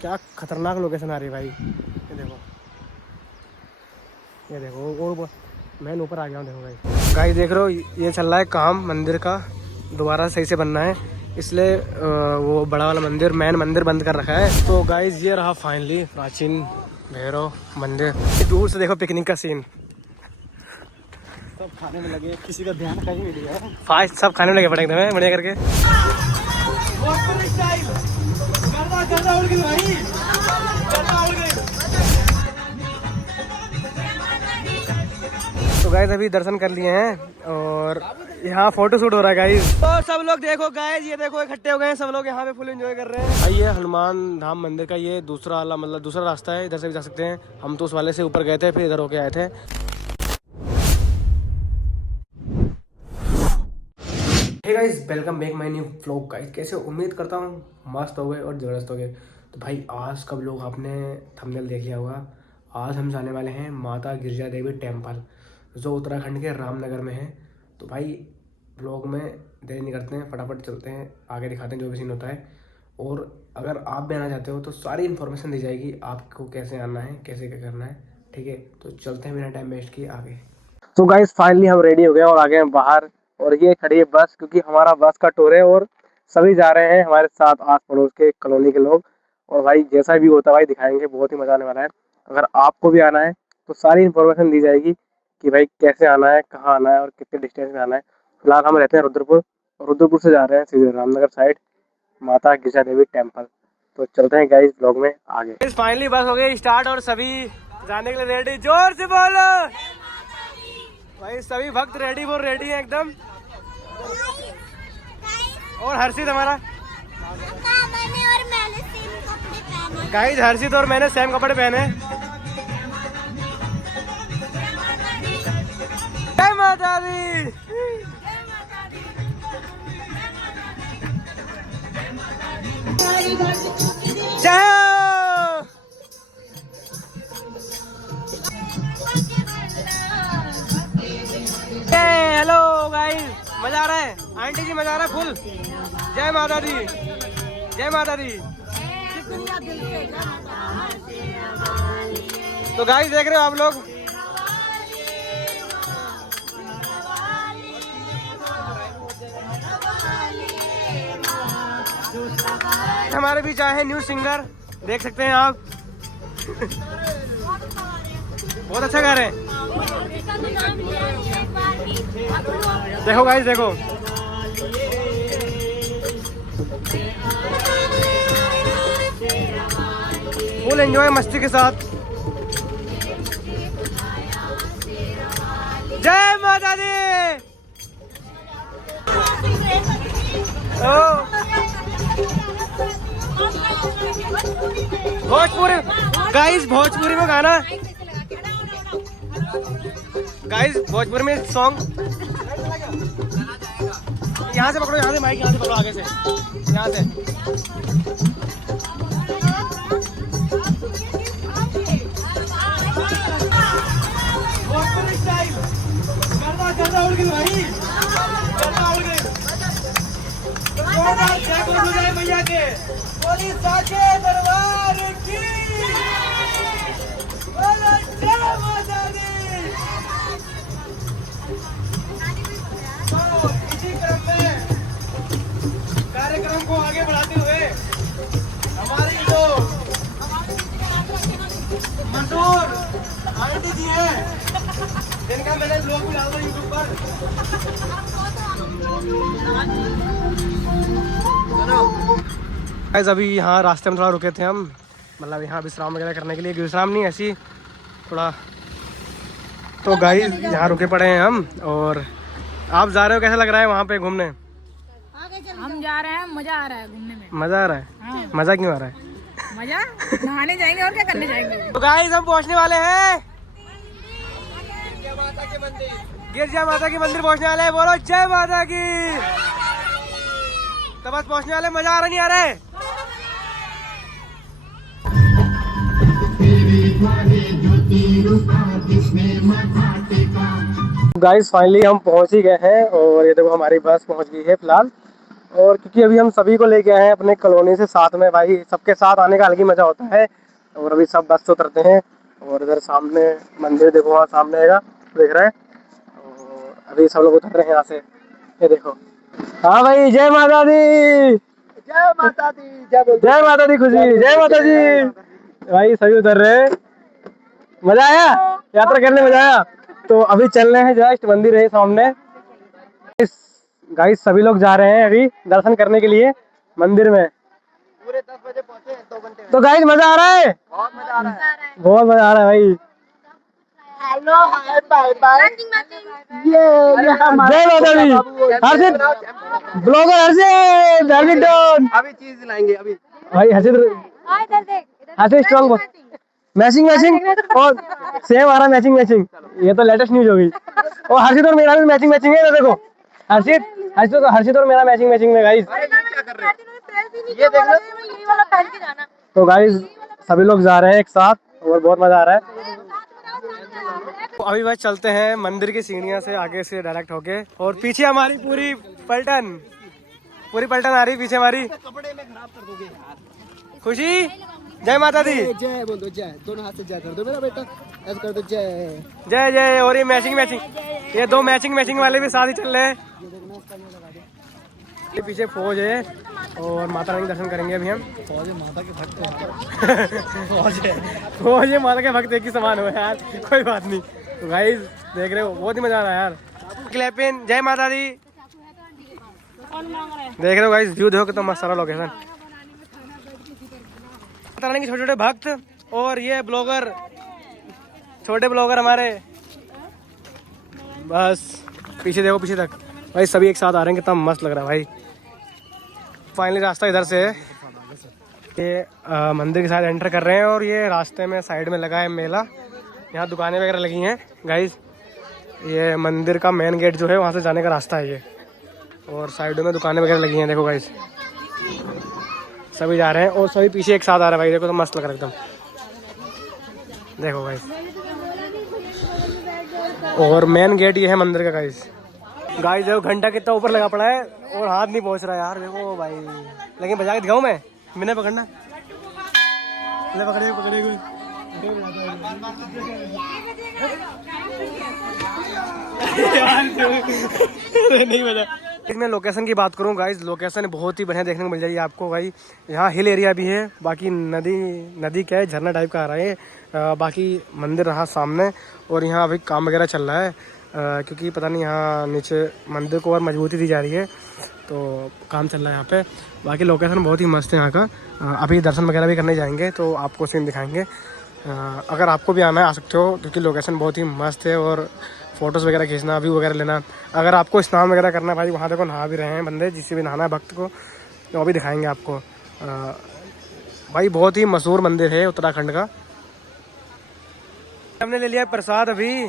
क्या खतरनाक लोकेशन आ रही है भाई। ये देखो और मैं ऊपर आ गया हूँ। देखो गाइस देख रहे हो, ये चल रहा है काम मंदिर का, दोबारा सही से बनना है, इसलिए वो बड़ा वाला मंदिर, मेन मंदिर बंद कर रखा है। तो गाइस ये रहा फाइनली प्राचीन भैरव मंदिर। दूर से देखो पिकनिक का सीन, सब खाने में लगे, किसी का ध्यान कहीं भी नहीं है। फास्ट सब खाने में लगे पड़े एकदम बढ़िया करके। तो गाइस अभी दर्शन कर लिए हैं और यहाँ फोटो शूट हो रहा है गाइस। तो सब लोग देखो गाइस, ये देखो इकट्ठे हो गए हैं सब लोग, यहाँ पे फुल एंजॉय कर रहे हैं भाई। ये हनुमान धाम मंदिर का ये दूसरा वाला मतलब दूसरा रास्ता है, इधर से भी जा सकते हैं। हम तो उस वाले से ऊपर गए थे, फिर इधर होके आए थे। Hey guys welcome back my new vlog. Guys कैसे, उम्मीद करता हूँ मस्त हो गए और ज़बरदस्त हो गए। तो भाई आज कब लोग आपने थंबनेल देख लिया होगा, आज हम जाने वाले हैं माता गिरजा देवी टेम्पल, जो उत्तराखंड के रामनगर में है। तो भाई व्लॉग में देरी नहीं करते हैं, फटाफट चलते हैं, आगे दिखाते हैं जो भी सीन होता है। और अगर आप भी आना चाहते हो तो सारी इन्फॉर्मेशन दी जाएगी आपको, कैसे आना है, कैसे क्या करना है, ठीक है। तो चलते हैं बिना टाइम वेस्ट किए आगे। तो गाइस फाइनली हम रेडी हो गए और आ गए हैं बाहर, और ये खड़ी है बस, क्योंकि हमारा बस का टूर है और सभी जा रहे हैं हमारे साथ आस पड़ोस के कॉलोनी के लोग। और भाई जैसा भी होता है भाई दिखाएंगे, बहुत ही मजा आने वाला है। अगर आपको भी आना है तो सारी इन्फॉर्मेशन दी जाएगी कि भाई कैसे आना है, कहाँ आना है और कितने डिस्टेंस में आना है। फिलहाल हम रहते हैं रुद्रपुर, और रुद्रपुर से जा रहे हैं सीधे रामनगर साइड माता गिरजा देवी टेम्पल। तो चलते हैं गाइस ब्लॉग में आगे। फाइनली बस हो गई स्टार्ट और सभी जाने के लिए रेडी। जोर से बोलो भाई, सभी भक्त रेडी फॉर रेडी है एकदम। और हर्षित हमारा गाइस, हर्षित और मैंने सेम कपड़े पहने। जय माता दी। जय। हेलो गाइस, मजा आ रहा है आंटी जी, मजा आ रहा है फुल। जय माता दी, जय माता दी। तो गाइस देख रहे हो आप लोग, हमारे बीच आए हैं न्यू सिंगर, देख सकते हैं आप। बहुत अच्छा गा रहे हैं। देखो गाइस देखो, फुल एंजॉय मस्ती के साथ। जय माता दी। भोजपुरी गाइस, भोजपुरी में गाना गाइस, भोजपुरी में सॉन्ग। यहाँ से पकड़ो, यहाँ से माइक, यहाँ से पकड़ो, आगे से, यहाँ से। भोजपुरी स्टाइल करना उड़ गई भाई, करना उड़ गई। जय बोलो जय मैया के, बोली साचे दरबार की, बोलो जय माता दी। तो इसी क्रम में कार्यक्रम को आगे बढ़ाते हुए हमारी जो मशहूर आंटी जी है, जिनका मैंने ब्लॉग भी डाला यूट्यूब पर, अभी यहाँ रास्ते में थोड़ा रुके थे हम, मतलब यहाँ विश्राम वगैरह करने के लिए, विश्राम नहीं ऐसी थोड़ा। तो गाइस यहाँ रुके पड़े हैं हम। और आप जा रहे हो, कैसा लग रहा है वहाँ पे घूमने? हम जा रहे हैं, मजा आ रहा है घूमने में। मजा आ रहा है? हाँ। मजा क्यों आ रहा है? मजा नहाने जाएंगे और क्या करने जाएंगे। तो गाइस हम पहुँचने वाले हैं गिरजा माता की मंदिर पहुँचने वाले हैं। बोलो जय माता की। तो बस पहुँचने वाले, मजा आ रहा नहीं आ रहा है? गाइस फाइनली हम पहुंच ही गए हैं, और ये देखो हमारी बस पहुंच गई है फिलहाल। और क्योंकि अभी हम सभी को लेके आए हैं अपने कॉलोनी से साथ में भाई, सबके साथ आने का अलग ही मजा होता है। और अभी सब बस से उतरते हैं और इधर सामने मंदिर देखो, वहाँ सामने आएगा, देख रहे हैं। और अभी सब लोग उतर रहे हैं यहाँ से, ये देखो। हाँ भाई, जय माता दी, जय माता दी, जय माता दी, खुशी, जय माता दी। भाई सभी उतर रहे हैं, मजा आया, यात्रा करने मजा आया। तो अभी चल रहे हैं, जस्ट मंदिर है सामने। गाइस सभी लोग जा रहे हैं अभी दर्शन करने के लिए मंदिर में। पूरे 10 बजे पहुंचे, 2 घंटे में। तो गाइस मजा आ रहा है, बहुत मजा आ रहा है, बहुत मजा आ रहा है भाई। हेलो, हाय, बाय बाय। ये जय माता दी। हर्षित, ब्लॉगर हर्षित, हर्षित डॉन। अभी चीज लाएंगे अभी। भाई हर्षित स्ट्रॉन्ग, मैचिंग और सेम आ रहा, मैचिंग। ये तो लेटेस्ट न्यूज होगी। और हर्षित और मेरा भी मैचिंग है ना, देखो। हर्षित और मेरा मैचिंग में गाइस। ये देख लो। तो गाइस सभी लोग जा रहे हैं एक साथ और बहुत मजा आ रहा है। तो अभी बस चलते हैं मंदिर की सीढ़ियाँ से आगे से डायरेक्ट होके, और पीछे हमारी पूरी पलटन आ रही पीछे हमारी। खुशी, जय माता दी। जय बोल दो, जय दोनों हाथ से जय कर दो मेरा बेटा, ऐसे कर दो, जय जय जय। और ये मैचिंग, ये दो मैचिंग वाले भी साथ ही चल रहे हैं। ये पीछे फौज है और माता रानी के दर्शन करेंगे अभी हम। फौज माता के भक्त हैं। फौज है माता के भक्त एक ही समान हो यार, कोई बात नहीं। तो गाइस देख रहे हो, बहुत ही मजा आ रहा है यार। क्लैपिंग, जय माता दी। देख रहे हो गाइस, व्यू देखो कितना मस्त सारा लोकेशन। माता रानी के छोटे छोटे भक्त और ये ब्लॉगर, छोटे ब्लॉगर हमारे। बस पीछे देखो, पीछे तक भाई सभी एक साथ आ रहे हैं, कितना मस्त लग रहा है भाई। फाइनली रास्ता इधर से है, ये मंदिर के साथ एंटर कर रहे हैं। और ये रास्ते में साइड में लगा है मेला, यहाँ दुकानें वगैरह लगी हैं गाइस। ये मंदिर का मेन गेट जो है वहाँ से जाने का रास्ता है ये, और साइड में दुकानें वगैरह लगी हैं, देखो गाइस। सभी जा रहे हैं और सभी पीछे एक साथ आ रहा है भाई, देखो तो मस्त लग रहा है एकदम, देखो गाइस। और मेन गेट ये है मंदिर का गाइस। देखो घंटा कितना ऊपर लगा पड़ा है और हाथ नहीं पहुंच रहा यार, देखो भाई। लेकिन बजा के दिखाऊं मैं, मैंने पकड़ना, पकड़े नहीं बजा। मैं लोकेशन की बात करूं गाइस, लोकेशन बहुत ही बढ़िया देखने को मिल जाएगी आपको भाई। यहाँ हिल एरिया भी है, बाकी नदी क्या है, झरना टाइप का आ रहा है। बाकी मंदिर रहा सामने, और यहाँ अभी काम वगैरह चल रहा है, क्योंकि पता नहीं यहाँ नीचे मंदिर को और मजबूती दी जा रही है, तो काम चल रहा है यहाँ पे। बाकी लोकेशन बहुत ही मस्त है यहाँ का। अभी दर्शन वगैरह भी करने जाएंगे तो आपको सीन दिखाएंगे। अगर आपको भी आना है आ सकते हो, क्योंकि लोकेशन बहुत ही मस्त है। और फ़ोटोज़ वगैरह खींचना, व्यू वगैरह लेना। अगर आपको स्नान वगैरह करना है भाई, वहाँ देखो नहा भी रहे हैं बंदे, जिससे भी नहाना है भक्त को, तो वो भी दिखाएंगे आपको। भाई बहुत ही मशहूर मंदिर है उत्तराखंड का। हमने ले लिया प्रसाद, अभी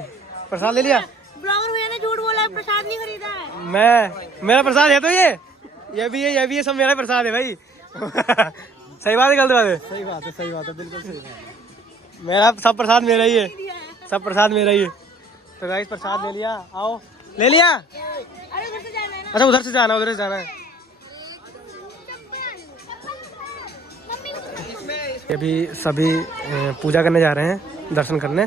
प्रसाद ले लिया। ब्लॉगर भैया ने झूठ बोला, प्रसाद नहीं खरीदा है। मेरा प्रसाद है, तो ये भी है, सब मेरा प्रसाद है भाई। सही बात है, गलत बात है? सही बात है, बिल्कुल सही बात है। मेरा सब प्रसाद मेरा ही है, सब प्रसाद मेरा ही है। तो गाइस प्रसाद ले लिया, आओ ले लिया। अच्छा उधर से जाना है। अभी सभी पूजा करने जा रहे हैं, दर्शन करने।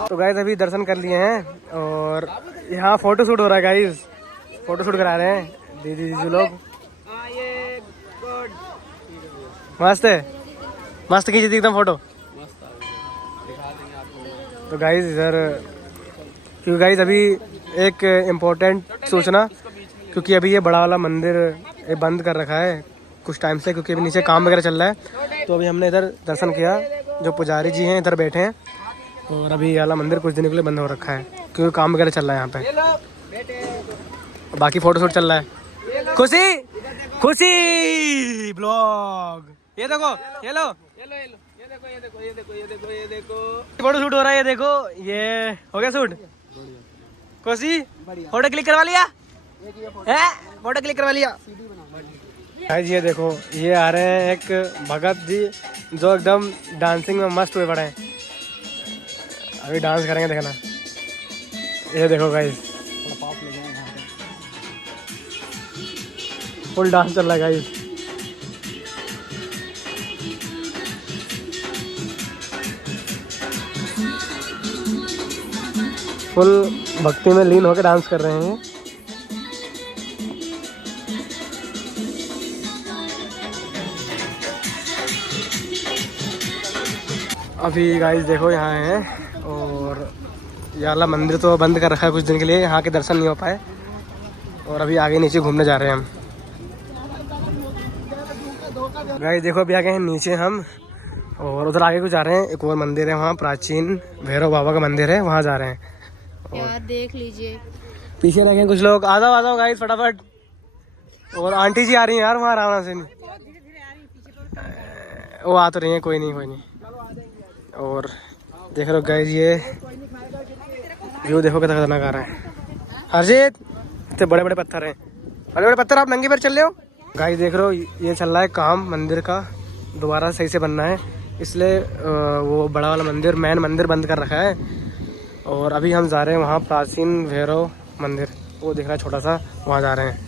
तो गाइस अभी दर्शन कर लिए हैं और यहाँ फोटो शूट हो रहा है गाइस, फोटो शूट करा रहे हैं जीजू लोग। मस्त खींची थी एकदम फोटो। तो गाइस इधर, क्योंकि गाइस अभी एक इम्पोर्टेंट सूचना, क्योंकि अभी ये बड़ा वाला मंदिर बंद कर रखा है कुछ टाइम से, क्योंकि अभी नीचे काम वगैरह चल रहा है। तो अभी हमने इधर दर्शन किया, जो पुजारी जी हैं इधर बैठे हैं, और अभी ये वाला मंदिर कुछ दिनों के लिए बंद हो रखा है, क्योंकि काम वगैरह चल रहा है यहाँ पे। बाकी फोटो शूट चल रहा है। खुशी ब्लॉग, ये देखो, ये लो, ये देखो फोटो शूट हो रहा है, ये देखो, ये हो गया शूट। खुशी फोटो क्लिक करवा लिया है, फोटो क्लिक करवा लिया। ये देखो, ये आ रहे हैं एक भगत जी, जो एकदम डांसिंग में मस्त हुए पड़े हैं। अभी डांस करेंगे, देखना। ये देखो गाइस, फुल डांस चल रहा है गाइस। फुल भक्ति में लीन होकर डांस कर रहे हैं। अभी गाइस देखो यहाँ हैं और ये वाला मंदिर तो बंद कर रखा है कुछ दिन के लिए, यहाँ के दर्शन नहीं हो पाए और अभी आगे नीचे घूमने जा रहे हैं हम। गाइस देखो अभी आगे हैं नीचे हम और उधर आगे को जा रहे हैं। एक और मंदिर है वहाँ, प्राचीन भैरव बाबा का मंदिर है, वहाँ जा रहे हैं। यार देख लीजिए पीछे लगे हैं कुछ लोग। आ जाओ गाइस फटाफट। और आंटी जी आ रही हैं यार वहाँ आराम से, नहीं वो आ तो रही है, कोई नहीं। और देख लो गाइस ये व्यू देखो कितना खतरनाक आ रहा है। हर्षित इतने बड़े बड़े पत्थर हैं, बड़े पत्थर, आप नंगे पैर चल रहे हो। गाइस देख रहे हो ये चल रहा है काम मंदिर का, दोबारा सही से बनना है, इसलिए वो बड़ा वाला मंदिर मेन मंदिर बंद कर रखा है। और अभी हम जा रहे हैं वहाँ प्राचीन भैरव मंदिर, वो दिख रहा है छोटा सा, वहाँ जा रहे हैं।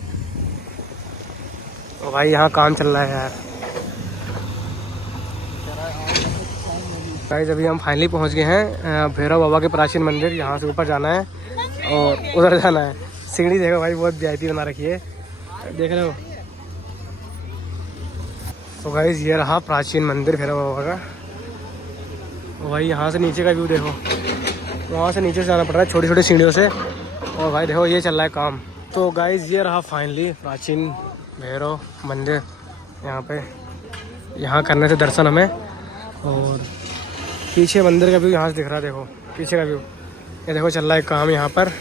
और भाई यहाँ काम चल रहा है यार। गाइस अभी हम फाइनली पहुँच गए हैं भैरव बाबा के प्राचीन मंदिर। यहाँ से ऊपर जाना है और उधर जाना है। सीढ़ी देखो भाई बहुत वीआईपी बना रखी है, देख रहे हो। तो गाइस ये रहा प्राचीन मंदिर भैरव बाबा का। भाई यहाँ से नीचे का व्यू देखो, वहाँ से नीचे से जाना पड़ रहा है छोटी छोटी सीढ़ियों से। और भाई देखो ये चल रहा है काम। तो गाइस ये रहा फाइनली प्राचीन भैरव मंदिर। यहाँ पे यहाँ करने से दर्शन हमें। और पीछे मंदिर का व्यू यहाँ से दिख रहा है, देखो पीछे का व्यू। ये देखो चल रहा है काम यहाँ पर।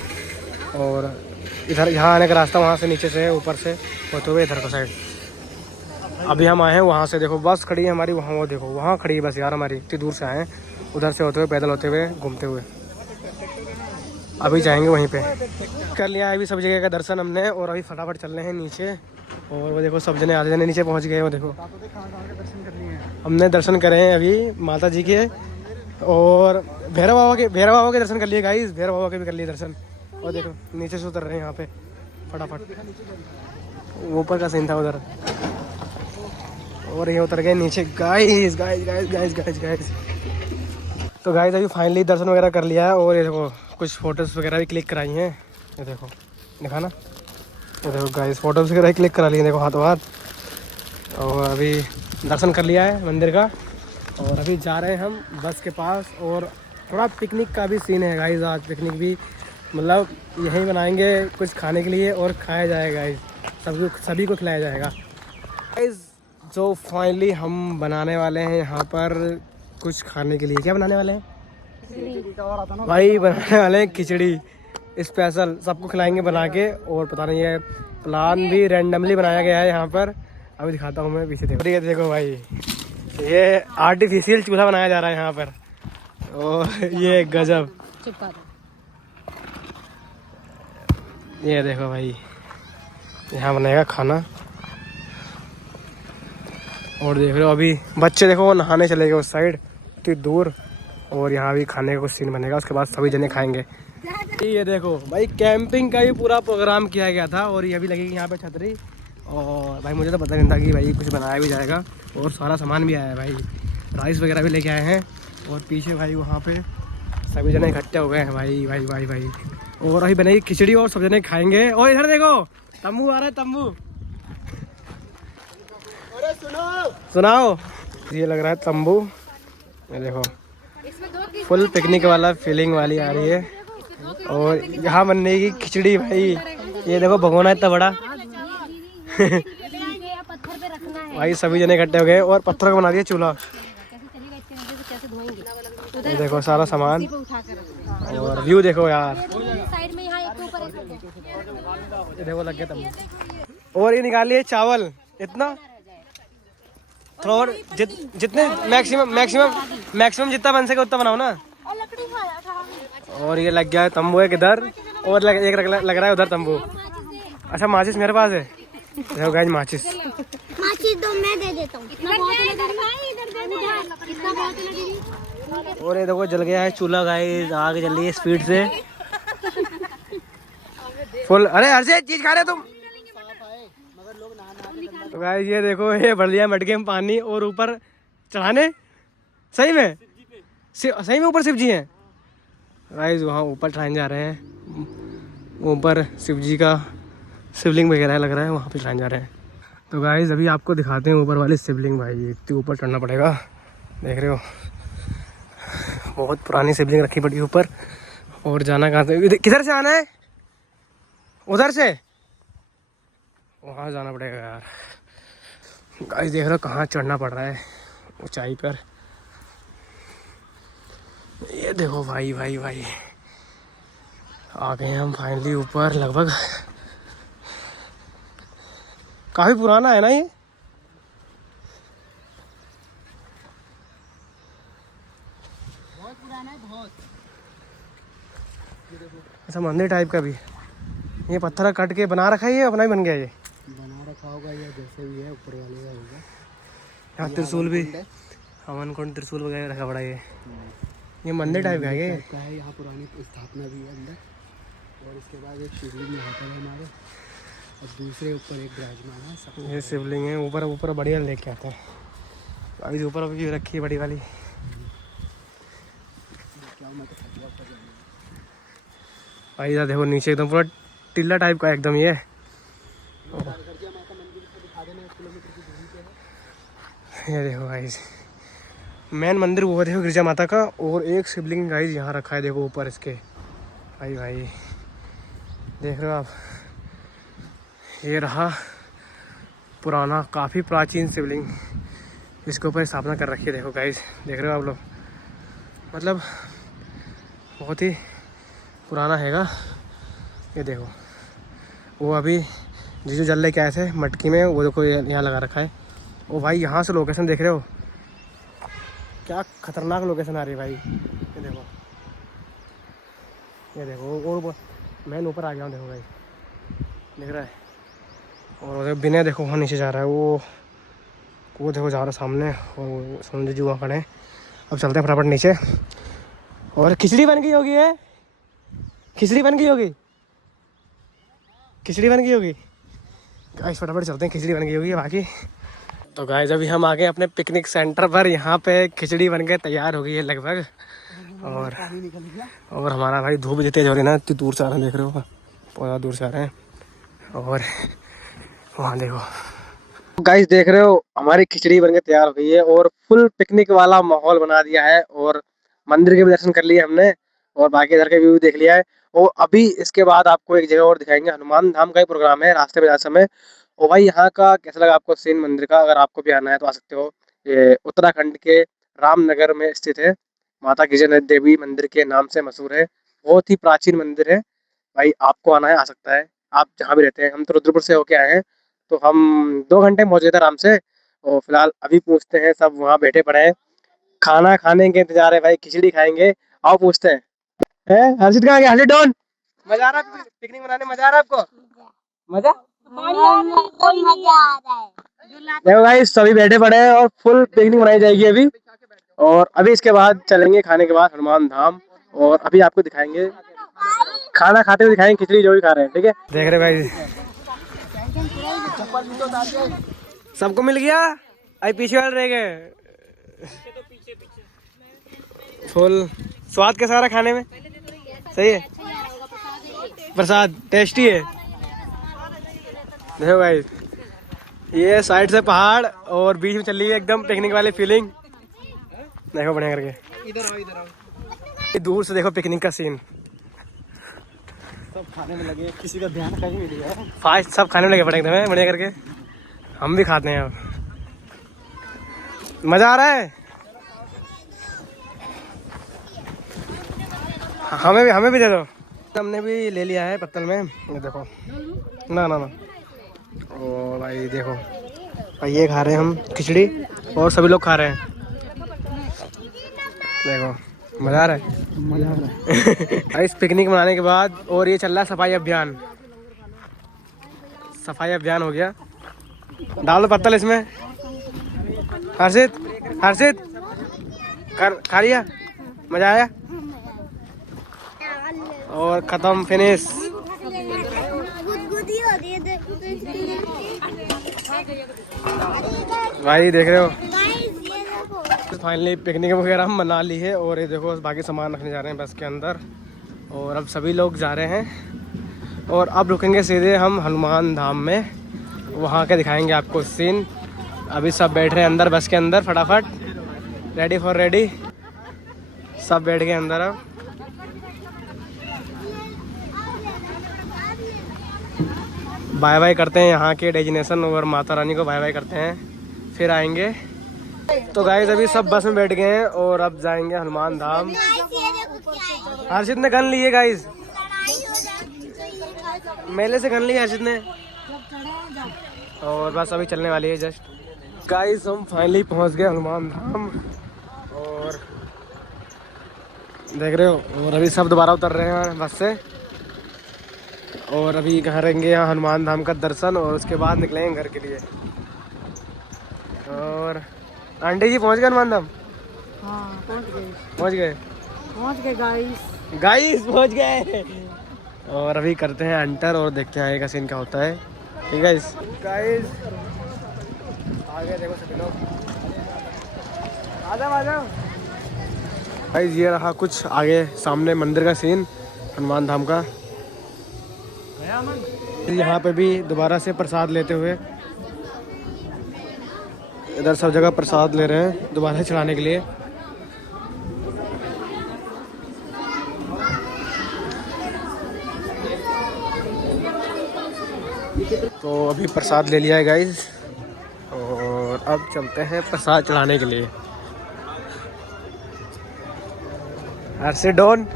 और इधर यहाँ आने का रास्ता वहाँ से नीचे से ऊपर से होते हुए इधर का साइड। अभी हम आए हैं वहाँ से, देखो बस खड़ी है हमारी वहाँ, वो देखो वहाँ खड़ी है बस यार हमारी। इतनी दूर से आए हैं, उधर से होते हुए पैदल होते हुए घूमते हुए अभी जाएंगे वहीं पे। कर लिया है अभी सब जगह का दर्शन हमने और अभी फटाफट चल रहे हैं नीचे। और वो देखो सब जने आधे जने नीचे पहुँच गए। वो देखो हमने दर्शन करे हैं अभी माता जी के और भैरव बाबा के दर्शन कर लिए गाइस। भैरव बाबा के भी कर लिए दर्शन। और देखो नीचे से उतर रहे हैं यहाँ पे फटाफट, ऊपर का सीन था उधर। और ये उतर गए नीचे गाइस। तो गाइस अभी फाइनली दर्शन वगैरह कर लिया है। और ये देखो कुछ फोटोज़ वगैरह भी क्लिक कराई हैं, ये देखो दिखा ना। ये देखो गाइस फोटोज़ वगैरह क्लिक करा लिए, देखो हाथों हाथ। और अभी दर्शन कर लिया है मंदिर का और अभी जा रहे हैं हम बस के पास। और थोड़ा पिकनिक का भी सीन है गाइस, आज पिकनिक भी मतलब यहीं बनाएंगे कुछ खाने के लिए और खाया जाएगा गाइस, सभी को खिलाया जाएगा गाइस। जो फाइनली हम बनाने वाले हैं यहाँ पर कुछ खाने के लिए। क्या बनाने वाले हैं भाई? बनाने वाले हैं खिचड़ी स्पेशल, सबको खिलाएंगे बना के। और पता नहीं ये प्लान भी रैंडमली बनाया गया है यहाँ पर। अभी दिखाता हूँ मैं पीछे, देखो भाई ये आर्टिफिशियल चूल्हा बनाया जा रहा है यहाँ पर। और ये गजब, ये देखो भाई यहाँ बनेगा खाना। और देख रहे हो अभी बच्चे देखो वो नहाने चले गए उस साइड इतनी दूर। और यहाँ भी खाने का कुछ सीन बनेगा, उसके बाद सभी जने खाएंगे। ये देखो भाई कैंपिंग का भी पूरा प्रोग्राम किया गया था और ये भी लगेगी यहाँ पे छतरी। और भाई मुझे तो पता नहीं था कि भाई कुछ बनाया भी जाएगा। और सारा सामान भी आया है भाई, राइस वगैरह भी लेके आए हैं। और पीछे भाई वहाँ पे सभी जने इकट्ठे हो गए हैं भाई। और अभी बनेगी खिचड़ी और सब जने खाएंगे। और इधर देखो तंबू आ रहा है, तंबू सुनाओ। ये लग रहा है तंबू, ये देखो फुल पिकनिक वाला फीलिंग वाली आ रही है। और यहाँ बनने की खिचड़ी भाई, ये देखो भगोना इतना बड़ा भाई सभी जने इकट्ठे हो गए और पत्थर का बना दिया चूल्हा। ये देखो सारा सामान। और व्यू देखो यार, ये देखो लग गया तंबू। और ये निकाल लिए चावल इतना थोड़ा और जितने मैक्सिमम जितना बन सके उतना बनाओ ना। और ये लग गया है तंबू एक इधर और एक लग रहा है उधर तंबू। अच्छा माचिस मेरे पास है, देखो गाइस माचिस दो मैं दे देता हूँ। और ये देखो जल गया है चूल्हा गाइस, आग जल रही है स्पीड से फुल। अरे हर से चीज खा रहे तुम? तो गाइस ये देखो, ये भर लिया मटके में पानी और ऊपर चढ़ाने। सही में सही में ऊपर शिव जी हैं गाइस, वहाँ ऊपर चढ़ाने जा रहे हैं। ऊपर शिव जी का शिवलिंग वगैरह लग रहा है, वहाँ पे चढ़ाने जा रहे हैं। तो गाइस अभी आपको दिखाते हैं ऊपर वाली शिवलिंग। भाई इतनी ऊपर चढ़ना पड़ेगा, देख रहे हो, बहुत पुरानी शिवलिंग रखी पड़ी ऊपर। और जाना कहाँ से, किधर से आना है? उधर से वहाँ जाना पड़ेगा यार। गाइस देख रहे हो कहाँ चढ़ना पड़ रहा है ऊंचाई पर। ये देखो भाई भाई भाई, आ गए हम फाइनली ऊपर। लगभग काफी पुराना है ना ये, बहुत पुराना है बहुत। ऐसा मंदिर टाइप का भी। ये पत्थर काट के बना रखा है, ये अपना ही बन गया ये। बना रखा होगा या जैसे भी है ऊपर वाले का होगा। यहाँ त्रिशूल भी, हवन कुंड त्रिशूल वगैरह रखा पड़ा ये मंदिर टाइप का है ये। यहाँ पुरानी स्थापना भी है अंदर। और उसके बाद एक शिवलिंग यहाँ पर है हमारे, और दूसरे ऊपर एक विराजमान है। सब ये शिवलिंग है। ऊपर ऊपर बढ़िया लेके आते हैं। अभी ऊपर अभी रखी है बड़ी वाली। क्या मैं तो खतरा पर जाऊँगा। भाई इधर देखो नीचे एकदम पूरा टिल्ला टाइप का एकदम ये। ये देखो गाइस, मेन मंदिर वो देखो गिरजा माता का। और एक शिवलिंग गाइस यहाँ रखा है, देखो ऊपर इसके। भाई भाई देख रहे हो आप, ये रहा पुराना काफ़ी प्राचीन शिवलिंग, इसके ऊपर स्थापना कर रखी है। देखो गाइस, देख रहे हो आप लोग, मतलब बहुत ही पुराना हैगा। ये देखो, वो अभी जो जल लेके आए थे मटकी में, वो देखो यहाँ लगा रखा है। ओ भाई यहाँ से लोकेशन देख रहे हो, क्या खतरनाक लोकेशन आ रही है भाई। ये देखो, ये देखो, और मैं ऊपर आ गया हूँ। देखो भाई, दिख रहा है। और बिना देखो वहाँ नीचे जा रहा है वो देखो जा रहा है सामने। और वो समुद्र जी वहाँ खड़े हैं। अब चलते हैं फटाफट नीचे। और खिचड़ी बन गई होगी है, खिचड़ी बन गई होगी, खिचड़ी बन गई होगी गाइस। फटाफट चलते हैं, खिचड़ी बन गई होगी बाकी। तो गाइस अभी हम आ गए अपने पिकनिक सेंटर पर। यहाँ पे खिचड़ी बन के तैयार हो गई है लगभग। और हमारा भाई धूप भी तेज हो रही है ना, इतनी दूर से आ रहे हैं, देख रहे हो, बहुत दूर से आ रहे हैं। और वहाँ देखो गाइस, देख रहे हो हमारी खिचड़ी बनके तैयार हो गई है। और फुल पिकनिक वाला माहौल बना दिया है। और मंदिर के भी दर्शन कर लिए हमने, और बाकी इधर के व्यू देख लिया है। और अभी इसके बाद आपको एक जगह और दिखाएंगे, हनुमान धाम का ही प्रोग्राम है रास्ते में जाते समय। और भाई यहाँ का कैसा लगा आपको सीन मंदिर का? अगर आपको भी आना है तो आ सकते हो। ये उत्तराखंड के रामनगर में स्थित है, माता गिरजा देवी मंदिर के नाम से मशहूर है। बहुत ही प्राचीन मंदिर है भाई, आपको आना है, आ सकता है। आप जहाँ भी रहते हैं, हम तो रुद्रपुर से होके आए हैं, तो हम 2 घंटे में पहुंच गए थे आराम से। और फिलहाल अभी पूछते हैं, सब वहाँ बैठे पड़े हैं, खाना खाने के इंतजार है भाई, खिचड़ी खाएंगे। आओ पूछते हैं। हर्षित कहाँ गया? हर्षित डॉन, मजा आ रहा है पिकनिक मनाने? मजा आ रहा है आपको? मजा मजा आ रहा है। देखो भाई, सभी बैठे पड़े हैं और फुल पिकनिक मनाई जाएगी अभी। और अभी इसके बाद चलेंगे खाने के बाद हनुमान धाम। और अभी आपको दिखाएंगे, खाना खाते हुए दिखाएंगे खिचड़ी जो भी खा रहे हैं, ठीक है? देख रहे भाई, सबको मिल गया। अभी पीछे वाले रह गए। फुल स्वाद कैसा आ रहा खाने में? सही है, प्रसाद टेस्टी है। देखो भाई, ये साइड से पहाड़ और बीच में चल रही है एकदम पिकनिक वाली फीलिंग। देखो बढ़िया करके, इधर आओ इधर आओ। ये दूर से देखो पिकनिक का सीन। सब खाने में लगे, किसी का ध्यान कहीं नहीं दिया है। फास्ट सब खाने में लगे पड़े एकदम बढ़िया करके। हम भी खाते हैं अब, मजा आ रहा है। हमें भी दे दो। हमने भी ले लिया है पत्तल में, ये देखो। ना ना ना, ओ भाई देखो भाई, ये खा रहे हैं हम खिचड़ी और सभी लोग खा रहे हैं। देखो मजा आ रहा है, मजा आ रहा है। इस पिकनिक मनाने के बाद। और ये चल रहा है सफाई अभियान। सफाई अभियान हो गया। डाल दो पत्तल इसमें। हर्षित हर्षित खा लिया? मजा आया? और खत्म, फिनिश। गुदगुदी हो रही है, देखो। भाई देख रहे हो, गाइस ये देखो। फाइनली पिकनिक वगैरह हम मना ली है। और ये देखो बाकी सामान रखने जा रहे हैं बस के अंदर। और अब सभी लोग जा रहे हैं और अब रुकेंगे सीधे हम हनुमान धाम में, वहाँ के दिखाएंगे आपको सीन। अभी सब बैठ रहे हैं अंदर बस के अंदर, फटाफट रेडी फॉर रेडी, सब बैठ गए अंदर। अब बाय बाय करते हैं यहाँ के डेजिनेशन और माता रानी को बाय बाय करते हैं, फिर आएंगे। तो गाइस अभी सब बस में बैठ गए हैं और अब जाएंगे हनुमान धाम। गाइस ये देखो क्या है। हर्षित ने गन ली है गाइस, लड़ाई हो जाएगी तो ये कर मेले से गन ली है हर्षित ने। और बस अभी चलने वाली है जस्ट। गाइस हम फाइनली पहुंच गए हनुमान धाम और देख रहे हो। और अभी सब दोबारा उतर रहे हैं बस से और अभी करेंगे यहाँ हनुमान धाम का दर्शन और उसके बाद निकलेंगे घर के लिए। और आंटी जी पहुंच गए हनुमान धाम? हाँ पहुँच गाइस गए पहुंच गए। और अभी करते हैं एंटर और देखते हैं आगे का सीन क्या होता है। ठीक है गाइस, आगे देखो सभी लोग, आ जाओ। गाइस ये रहा कुछ आगे सामने मंदिर का सीन हनुमान धाम का। यहाँ पे भी दोबारा से प्रसाद लेते हुए, इधर सब जगह प्रसाद ले रहे हैं दोबारा चढ़ाने के लिए। तो अभी प्रसाद ले लिया है गाइस और अब चलते हैं प्रसाद चढ़ाने के लिए। हर्षित डॉन,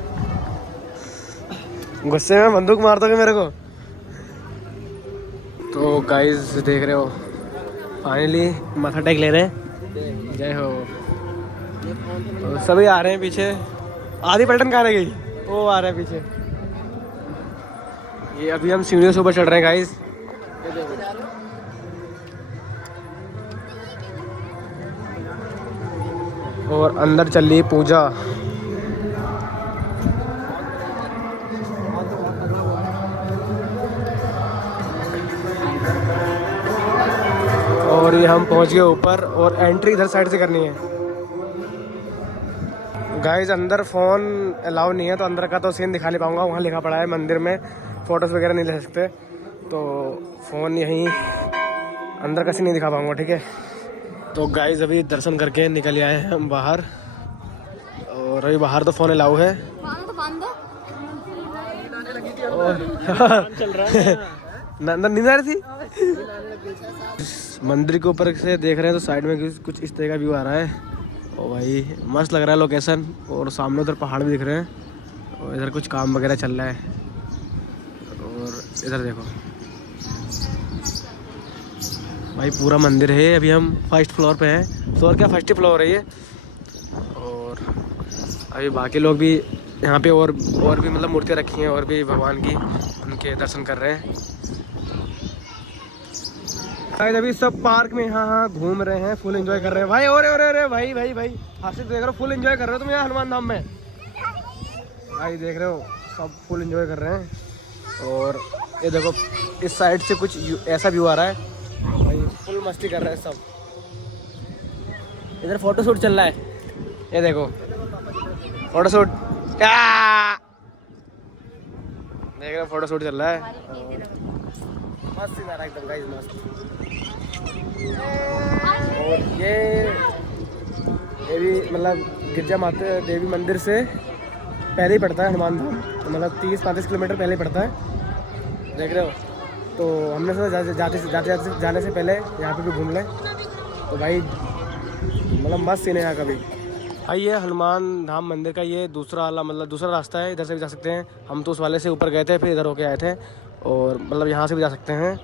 गुस्से में बंदूक मार दोगे मेरे को। तो गाइस देख रहे हो फाइनली माथा टेक ले रहे हैं, जय हो। तो सभी आ रहे हैं पीछे, आधी पलटन कहाँ रह गई, वो आ रहे हैं पीछे। ये अभी हम सीढ़ियों से ऊपर चढ़ रहे हैं गाइस। और अंदर चल रही पूजा। और ये हम पहुंच गए ऊपर और एंट्री इधर साइड से करनी है। गाइस अंदर फ़ोन अलाउ नहीं है तो अंदर का तो सीन दिखा नहीं पाऊंगा, वहाँ लिखा पड़ा है मंदिर में फ़ोटोज़ वगैरह नहीं ले सकते, तो फ़ोन यहीं अंदर का सीन नहीं दिखा पाऊंगा। ठीक है, तो गाइस अभी दर्शन करके निकल आए हैं हम बाहर और अभी बाहर तो फ़ोन अलाउ है। चल रहा है अंदर नींद आ रही थी। मंदिर के ऊपर से देख रहे हैं तो साइड में कुछ इस तरह का व्यू आ रहा है और भाई मस्त लग रहा है लोकेशन। और सामने उधर पहाड़ भी दिख रहे हैं और इधर कुछ काम वगैरह चल रहा है। और इधर देखो भाई पूरा मंदिर है। अभी हम फर्स्ट फ्लोर पे हैं, फ्लोर क्या फर्स्ट ही फ्लोर है ये। और अभी बाकी लोग भी यहाँ पे और भी मतलब मूर्तियाँ रखी हैं और भी भगवान की, उनके दर्शन कर रहे हैं। अभी सब पार्क में यहाँ घूम रहे हैं, फुल एंजॉय कर रहे हैं भाई। और भाई हासिल देख रहे हो, फुल एंजॉय कर रहे हो तुम यहाँ हनुमान धाम में भाई, देख रहे हो सब फुल एंजॉय कर रहे हैं। और ये देखो इस साइड से कुछ ऐसा व्यू आ रहा है भाई, फुल मस्ती कर रहे हैं सब। इधर फोटो शूट चल रहा है, ये देखो फोटो शूट, देख रहे हो फोटो शूट चल रहा है। मस्त सीन आ रहा है एकदम गाइस, मस्त। और ये भी मतलब गिरजा माता देवी मंदिर से पहले ही पड़ता है हनुमान धाम, मतलब 30-35 किलोमीटर पहले ही पड़ता है, देख रहे हो। तो हमने सोचा जाने से पहले यहाँ पे भी घूम लें, तो भाई मतलब मस्त सीन है यहाँ का भी भाई। ये हनुमान धाम मंदिर का ये दूसरा वाला मतलब दूसरा रास्ता है, इधर से भी जा सकते हैं। हम तो उस वाले से ऊपर गए थे, फिर इधर होके आए थे और मतलब यहाँ से भी जा सकते हैं।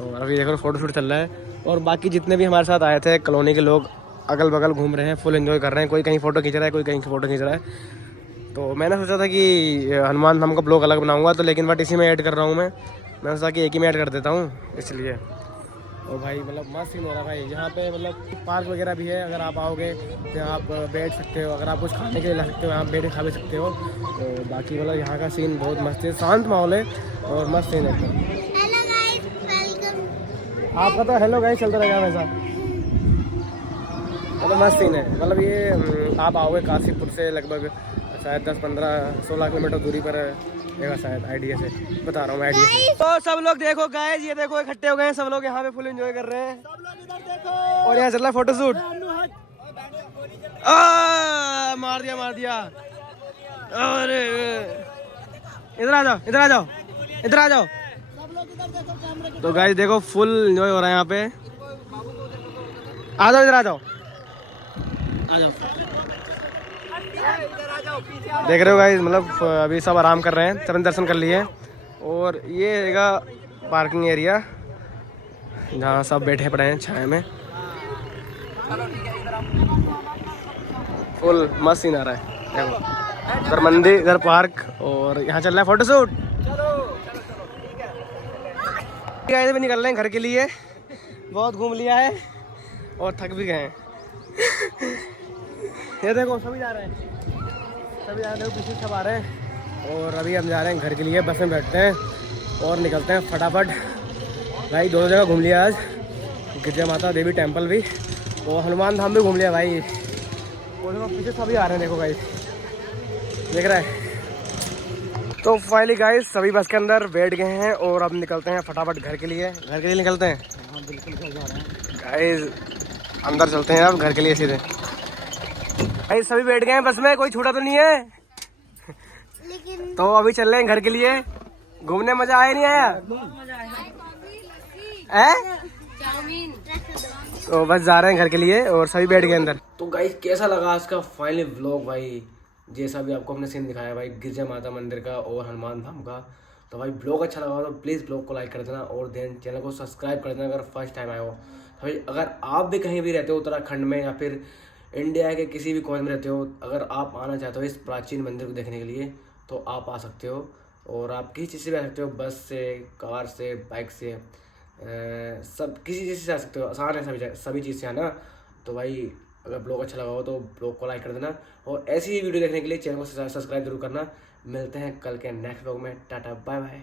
और अभी देखो फोटो शूट चल रहा है। और बाकी जितने भी हमारे साथ आए थे कॉलोनी के लोग अगल बगल घूम रहे हैं, फुल एंजॉय कर रहे हैं। कोई कहीं फ़ोटो खींच रहा है, कोई कहीं फ़ोटो खींच रहा है। तो मैंने सोचा था कि हनुमान धाम का ब्लॉग अलग बनाऊंगा, तो लेकिन बट इसी में ऐड कर रहा हूँ मैंने सोचा कि एक ही में ऐड कर देता हूँ इसलिए। और भाई मतलब मस्त सीन हो रहा है भाई। यहाँ पे मतलब पार्क वगैरह भी है, अगर आप आओगे तो आप बैठ सकते हो, अगर आप कुछ खाने के लिए ला सकते हो, आप बैठ के खा भी सकते हो। तो बाकी मतलब यहाँ का सीन बहुत मस्त है, शांत माहौल है और मस्त सीन है एकदम। आपका तो हेलो गाइस चलता रहेगा वैसा। मतलब मस्त सीन है। मतलब ये आप आओगे काशीपुर से लगभग शायद 10-15-16 किलोमीटर दूरी पर रहेगा शायद, आइडिया से बता रहा हूँ मैं, आइडिया से। तो सब लोग देखो गाइस, ये देखो इकट्ठे हो गए हैं सब लोग यहाँ पे, फुल एंजॉय कर रहे हैं। और यहाँ चल रहा है फोटोशूट। मार दिया मार दिया। अरे इधर आ जाओ, इधर आ जाओ, इधर आ जाओ। तो गाइस देखो फुल एंजॉय हो रहा है यहाँ पे। आ जाओ, इधर आ जाओ, आ जाओ। देख रहे हो गाइस, मतलब अभी सब आराम कर रहे हैं, चरण दर्शन कर लिए। और ये रहेगा पार्किंग एरिया जहाँ सब बैठे पड़े हैं छाया में। फुल मस्त सीन आ रहा है। देखो इधर मंदिर, इधर पार्क, और यहाँ चल रहा है फोटोशूट। गाइस भी निकल रहे हैं घर के लिए। बहुत घूम लिया है और थक भी गए हैं। ये देखो सभी जा रहे हैं, सभी जा रहे हैं, पीछे सब आ रहे हैं। और अभी हम जा रहे हैं घर के लिए, बस में बैठते हैं और निकलते हैं फटाफट। भाई दोनों जगह घूम लिया आज, गिरजा माता देवी टेम्पल भी और हनुमान धाम भी घूम लिया भाई। और देखो पीछे सभी आ रहे हैं, देखो गाइस देख रहा है। तो फाइनली गाइस सभी बस के अंदर बैठ गए हैं और अब निकलते हैं फटाफट घर के लिए। घर के लिए निकलते हैं। हाँ बिल्कुल जा रहे हैं गाइस, अंदर चलते हैं अब घर के लिए सीधे। भाई सभी बैठ गए हैं बस में, कोई छूटा तो नहीं है। लेकिन तो अभी चल रहे हैं घर के लिए। घूमने मजा आया नहीं आया? चाउमीन। तो बस जा रहे हैं घर के लिए और सभी बैठ गए अंदर। तो गाइस कैसा लगा आज का फाइनली व्लॉग भाई? जैसा भी आपको हमने सीन दिखाया भाई गिरजा माता मंदिर का और हनुमान धाम का। तो भाई ब्लॉग अच्छा लगा तो प्लीज़ ब्लॉग को लाइक कर देना और देन चैनल को सब्सक्राइब कर देना अगर फर्स्ट टाइम आए हो। तो भाई अगर आप भी कहीं भी रहते हो उत्तराखंड में या फिर इंडिया के किसी भी कोने में रहते हो, अगर आप आना चाहते हो इस प्राचीन मंदिर को देखने के लिए तो आप आ सकते हो। और आप किसी चीज़ से भी आ सकते हो, बस से, कार से, बाइक से, सब किसी चीज़ से आ सकते हो। आसान है सभी चीज़ से आना। तो भाई अगर ब्लॉग अच्छा लगा हो तो ब्लॉग को लाइक कर देना और ऐसी ही वीडियो देखने के लिए चैनल को सब्सक्राइब जरूर करना। मिलते हैं कल के नेक्स्ट ब्लॉग में। Ta-ta bye bye.